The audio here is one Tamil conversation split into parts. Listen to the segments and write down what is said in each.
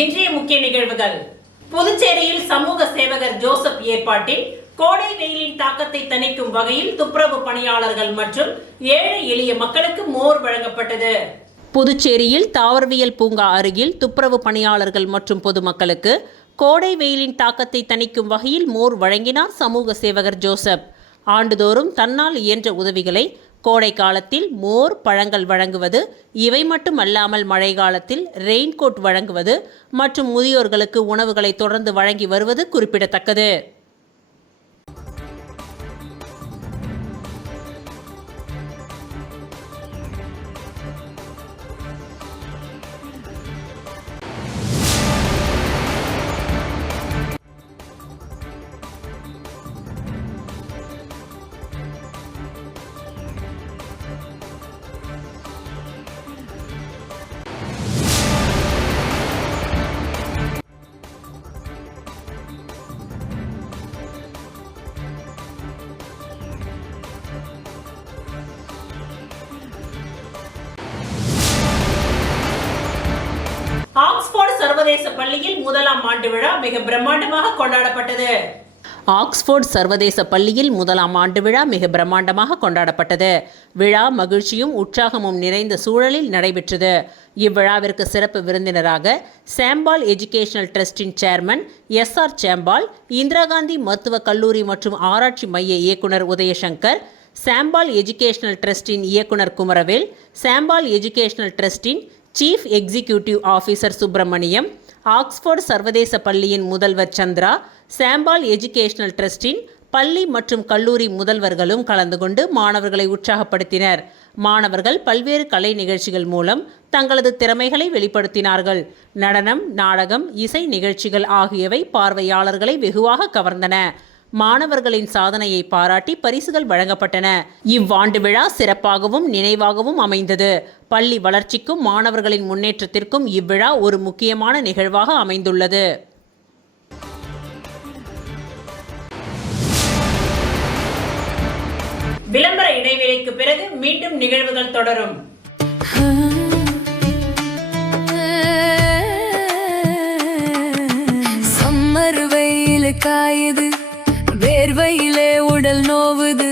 இன்றைய முக்கிய நிகழ்வுகள். புதுச்சேரியில் சமூக சேவகர் ஜோசப் ஏற்பாட்டில் கோடை வெயிலின் தாக்கத்தை தணிக்கும் வகையில் துப்புரவு பணியாளர்கள் மற்றும் ஏழை எளிய மக்களுக்கு மோர் வழங்கப்பட்டது. புதுச்சேரியில் தாவரவியல் பூங்கா அருகில் துப்புரவு பணியாளர்கள் மற்றும் பொதுமக்களுக்கு கோடை வெயிலின் தாக்கத்தை தணிக்கும் வகையில் மோர் வழங்கினார் சமூக சேவகர் ஜோசப். ஆண்டுதோறும் தன்னால் இயன்ற உதவிகளை கோடை காலத்தில் மோர், பழங்கள் வழங்குவது, இவை மட்டும் அல்லாமல் மழை காலத்தில் ரெயின்கோட் வழங்குவது மற்றும் முதியோர்களுக்கு உணவுகளை தொடர்ந்து வழங்கி வருவது குறிப்பிடத்தக்கது. ஆக்ஸ்போர்டு சர்வதேச பள்ளியில் முதலாம் ஆண்டு விழா மிக பிரம்மாண்டமாக கொண்டாடப்பட்டது. ஆக்ஸ்போர்டு சர்வதேச பள்ளியில் முதலாம் ஆண்டு விழா மிக பிரம்மாண்டமாக கொண்டாடப்பட்டது. விழா மகிழ்ச்சியும் உற்சாகமும் நிறைந்த சூழலில் நடைபெற்றது. இவ்விழாவிற்கு சிறப்பு விருந்தினராக சாம்பால் எஜுகேஷனல் ட்ரஸ்டின் சேர்மன் SR சாம்பால், இந்திரா காந்தி மருத்துவக் கல்லூரி மற்றும் ஆராய்ச்சி மைய இயக்குனர் உதயசங்கர், சாம்பால் எஜுகேஷனல் ட்ரஸ்டின் இயக்குனர் குமரவேல், சாம்பால் எஜுகேஷனல் ட்ரஸ்டின் chief executive officer Subramaniam, Oxford சர்வதேச பள்ளியின் முதல்வர் சந்திரா, சாம்பால் எஜுகேஷனல் ட்ரஸ்டின் பள்ளி மற்றும் கல்லூரி முதல்வர்களும் கலந்து கொண்டு மாணவர்களை உற்சாகப்படுத்தினர். மாணவர்கள் பல்வேறு கலை நிகழ்ச்சிகள் மூலம் தங்களது திறமைகளை வெளிப்படுத்தினார்கள். நடனம், நாடகம், இசை நிகழ்ச்சிகள் ஆகியவை பார்வையாளர்களை வெகுவாக கவர்ந்தன. மாணவர்களின் சாதனையை பாராட்டி பரிசுகள் வழங்கப்பட்டன. இவ்வாண்டு விழா சிறப்பாகவும் நினைவாகவும் அமைந்தது. பள்ளி வளர்ச்சிக்கும் மாணவர்களின் முன்னேற்றத்திற்கும் இவ்விழா ஒரு முக்கியமான நிகழ்வாக அமைந்துள்ளது. விளம்பர இடைவேளைக்கு பிறகு மீண்டும் நிகழ்வுகள் தொடரும். சம்மர் வெயில் காயுது, வேர்வையிலே உடல் நோவுது,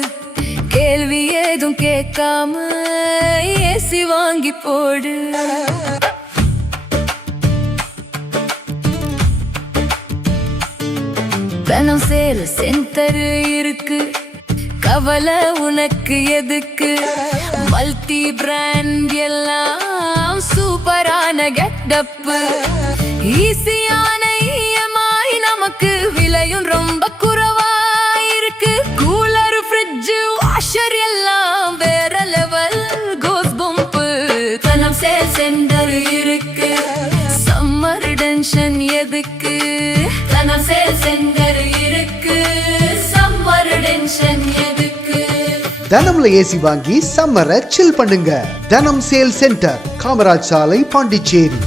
கேள்வி ஏதும் கேட்காம ஏசி வாங்கி போடு. தனம் சேல் சென்டர் இருக்கு, கவலை உனக்கு எதுக்கு? மல்டி பிராண்ட் எல்லாம் சூப்பரான கெட்டப்பு, ஈஸியான EMI, நமக்கு விலையும் ரொம்ப குறைவா இருக்கு. கூலர், ஃப்ரிட்ஜ், வாஷர் எல்லாம் வேற லெவல், கோஸ் பம்பு. தனம் சேல் சென்டர் இருக்கு, சம்மர் டென்ஷன் எதுக்கு? தனம் சேல் சென்டர் இருக்கு, சம்மர் டென்ஷன் எதுக்கு? தனம்ல ஏசி வாங்கி சம்மரை சில் பண்ணுங்க. தனம் சேல் சென்டர், காமராஜ் சாலை, பாண்டிச்சேரி.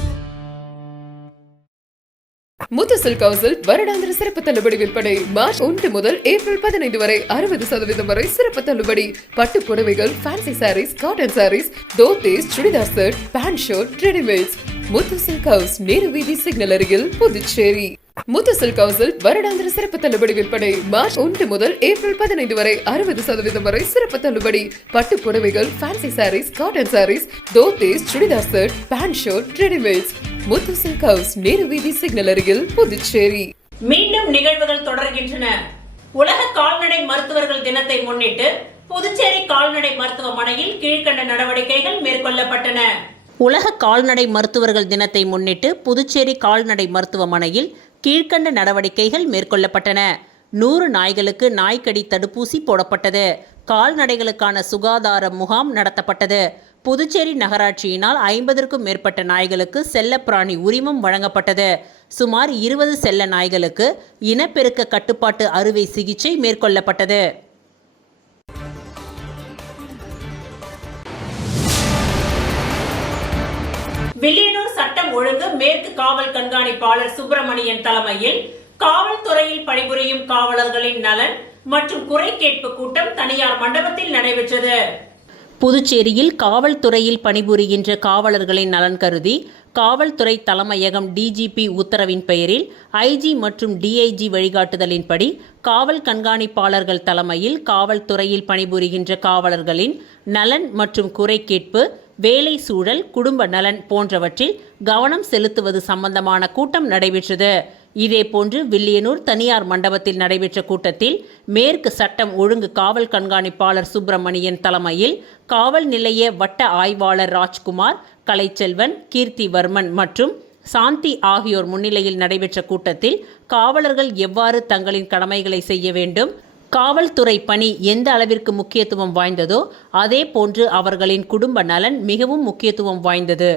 முத்துசில்க் ஹவுஸில் வருடாந்திர சிறப்பு தள்ளுபடி விற்பனை. மார்ச் 1 முதல் ஏப்ரல் 15 வரை 60% வரை சிறப்பு தள்ளுபடி. பட்டு புடவைகள், fancy saris, cotton saris, dhotis, churidar set, pant shirt, readymades. Muthu silk house, Nehru வீதி சிக்னல் அருகில், புதுச்சேரி. முத்துசில்க் ஹவுஸில் வருடாந்திர சிறப்பு தள்ளுபடி விற்பனை. மார்ச் 1 முதல் ஏப்ரல் 15 வரை 60% வரை சிறப்பு தள்ளுபடி. பட்டு புடவைகள், fancy saris, cotton saris, dhotis, churidar set, pant shirt, readymades. Muthu silk house, Nehru வீதி சிக்னல் அருகில், புதுச்சேரி. மீண்டும் நிகழ்வுகள் தொடர்கின்றன. உலக கால்நடை மருத்துவர்கள் தினத்தை முன்னிட்டு புதுச்சேரி கால்நடை மருத்துவமனையில் கீழ்கண்ட நடவடிக்கைகள் மேற்கொள்ளப்பட்டன. உலக கால்நடை மருத்துவர்கள் தினத்தை முன்னிட்டு புதுச்சேரி கால்நடை மருத்துவமனையில் கீழ்கண்ட நடவடிக்கைகள் மேற்கொள்ளப்பட்டன. 100 நாய்களுக்கு நாய்க்கடி தடுப்பூசி போடப்பட்டது. கால்நடைகளுக்கான சுகாதார முகாம் நடத்தப்பட்டது. புதுச்சேரி நகராட்சியினால் 50க்கும் மேற்பட்ட நாய்களுக்கு செல்லப்பிராணி உரிமம் வழங்கப்பட்டது. சுமார் 20 செல்ல நாய்களுக்கு இனப்பெருக்க கட்டுப்பாட்டு அறுவை சிகிச்சை மேற்கொள்ளப்பட்டது. வில்லியனூர் சட்டம் ஒழுங்கு மேற்கு காவல் கண்காணிப்பாளர் சுப்பிரமணியன் தலைமையில் காவல்துறையில் பணிபுரியும் காவலர்களின் நலன் மற்றும் குறை கேட்பு கூட்டம் தனியார் மண்டபத்தில் நடைபெற்றது. புதுச்சேரியில் காவல்துறையில் பணிபுரிகின்ற காவலர்களின் நலன் கருதி காவல்துறை தலைமையகம் டிஜிபி உத்தரவின் பெயரில் ஐஜி மற்றும் டிஐஜி வழிகாட்டுதலின்படி காவல் கண்காணிப்பாளர்கள் தலைமையில் காவல்துறையில் பணிபுரிகின்ற காவலர்களின் நலன் மற்றும் குறை கேட்பு, வேலை சூழல், குடும்ப நலன் போன்றவற்றில் கவனம் செலுத்துவது சம்பந்தமான கூட்டம் நடைபெற்றது. இதேபோன்று வில்லியனூர் தனியார் மண்டபத்தில் நடைபெற்ற கூட்டத்தில் மேற்கு சட்டம் ஒழுங்கு காவல் கண்காணிப்பாளர் சுப்பிரமணியன் தலைமையில் காவல் நிலைய வட்ட ஆய்வாளர் ராஜ்குமார், கலைச்செல்வன், கீர்த்திவர்மன் மற்றும் சாந்தி ஆகியோர் முன்னிலையில் நடைபெற்ற கூட்டத்தில் காவலர்கள் எவ்வாறு தங்களின் கடமைகளை செய்ய வேண்டும், காவல்துறை பணி எந்த அளவிற்கு முக்கியத்துவம் வாய்ந்ததோ அதே போன்று அவர்களின் குடும்ப நலன் மிகவும் முக்கியத்துவம் வாய்ந்தது,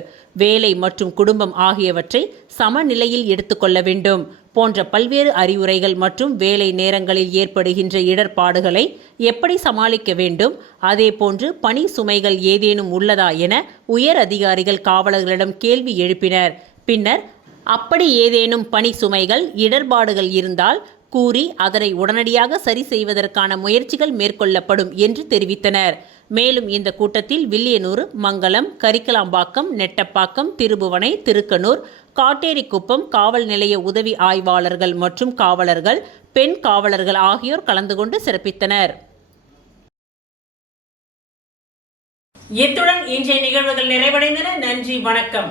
வேலை மற்றும் குடும்பம் ஆகியவற்றை சமநிலையில் எடுத்துக்கொள்ள வேண்டும் போன்ற பல்வேறு அறிவுரைகள் மற்றும் வேலை நேரங்களில் ஏற்படுகின்ற இடர்பாடுகளை எப்படி சமாளிக்க வேண்டும், அதே போன்று பணி சுமைகள் ஏதேனும் உள்ளதா என உயர் அதிகாரிகள் காவலர்களிடம் கேள்வி எழுப்பினர். பின்னர் அப்படி ஏதேனும் பணி சுமைகள், இடர்பாடுகள் இருந்தால் கூறி அதனை உடனடியாக சரி செய்வதற்கான முயற்சிகள் மேற்கொள்ளப்படும் என்று தெரிவித்தனர். மேலும் இந்த கூட்டத்தில் வில்லியனூர், மங்கலம், கரிக்கலாம்பாக்கம், நெட்டப்பாக்கம், திருபுவனை, திருக்கனூர், காட்டேரிக்குப்பம் காவல் நிலைய உதவி ஆய்வாளர்கள் மற்றும் காவலர்கள், பெண் காவலர்கள் ஆகியோர் கலந்து கொண்டு சிறப்பித்தனர். இத்துடன் இன்றைய நிகழ்வுகள் நிறைவடைந்தன. நன்றி, வணக்கம்.